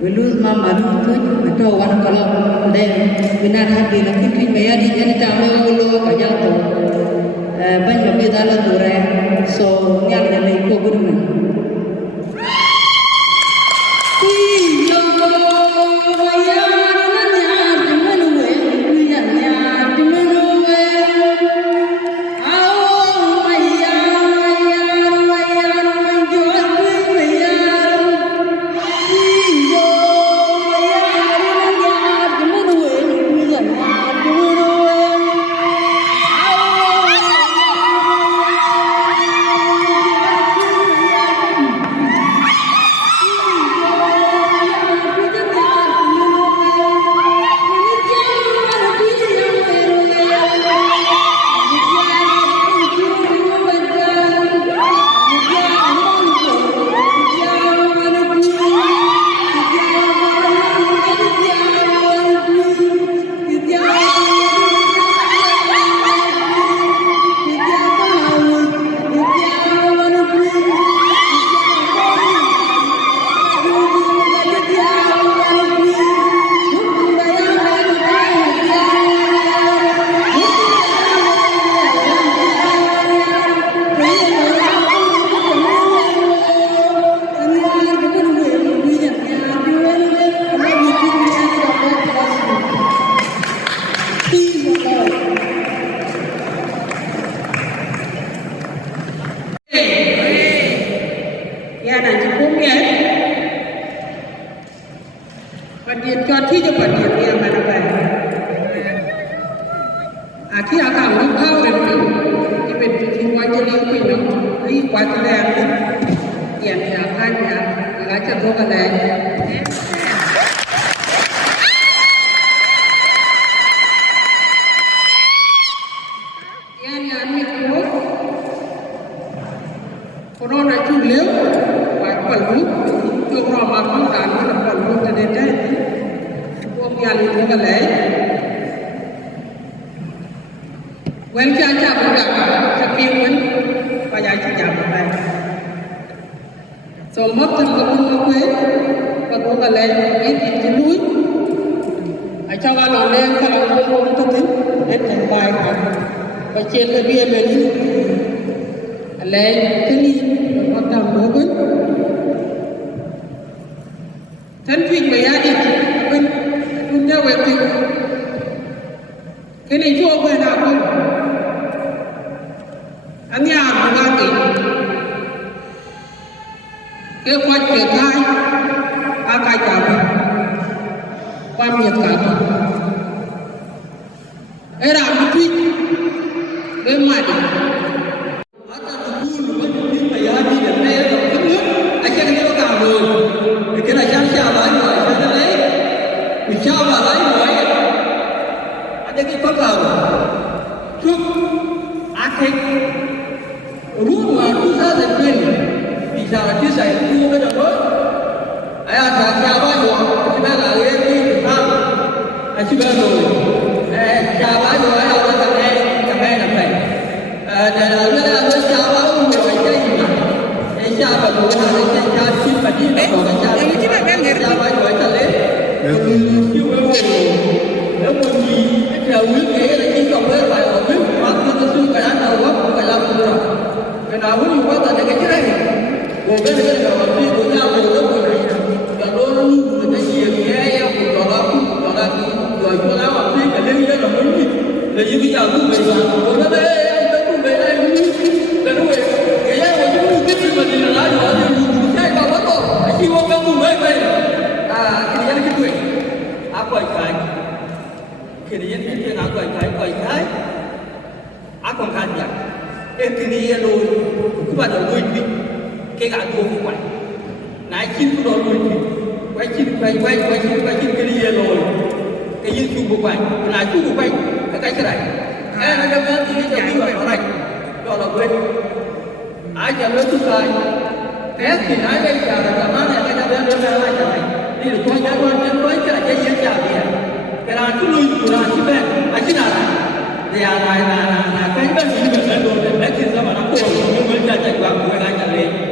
we lose mama we to one color then we not happy la kiki me ya di ni ta me wo lo ka ja to ban yo bi da la dure so nyal ne le ko gudu Dia là cái bên những người lên đồ để xin ra mà nó cuồng nhưng mà chạy qua của ai chạy lên